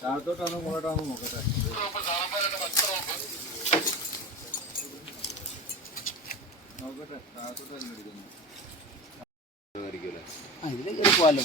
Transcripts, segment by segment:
താഴത്തോട്ടാണോ മുകളോട്ടാണോ നോക്കട്ടെ. നോക്കട്ടെ. താഴത്തോട്ടാണ് ഇരിക്കുന്നത് ആ ഇതിലേക്ക് കയറി പോവാലോ.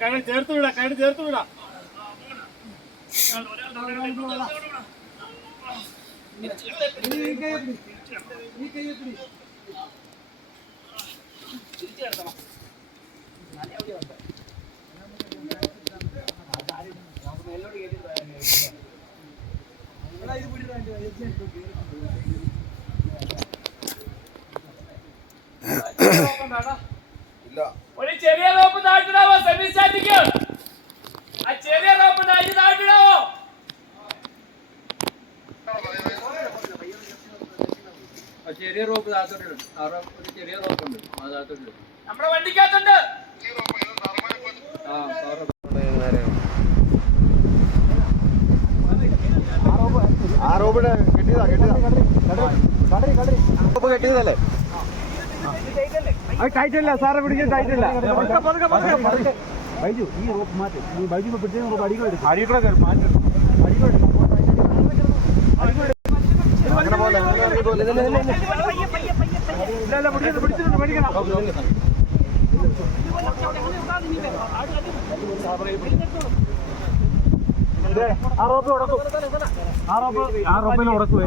കൈ ചേർത്ത് വിടാ കൈ ചേർത്ത് വിടാ. ഒരു ചെറിയ റോപ്പ് താഴ്ത്തിടാവോ? Semi static? ആ ചെറിയ റോപ്പ് താഴ്ത്തി താഴ്ത്തിടാവോ? ചെറിയ റോപ്പ് താഴത്തോട്ട് ഇടും. ആ റോപ്പ് ഒരു ചെറിയ റോപ്പ് ആ നമ്മുടെ വണ്ടിക്കകത്തുണ്ട്. ആ ആ റോപ്പ് ടൈറ്റല്ല സാറെ പിടിക്കാൻ ടൈറ്റല്ല ബൈജു ഈ റോപ്പ് മാറ്റി. ഈ ബൈജു പിടിച്ച റോപ്പ് അടികൾ എടുക്കും. അടികളെ മാറ്റി. പിടിച്ചിട്ടുണ്ട് പഠിക്കണം ആ റോപ്പ് ഉടക്കും. ആ റോപ്പ് ആ റോപ്പിൽ ഉടക്കുവേ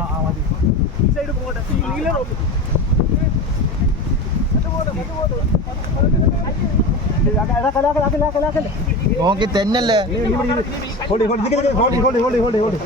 നോക്കി തെന്നല്ലേ? ഹോളി ഹോളി ഹോളി ഹോളി ഹോളി ഹോളി ഹോളി.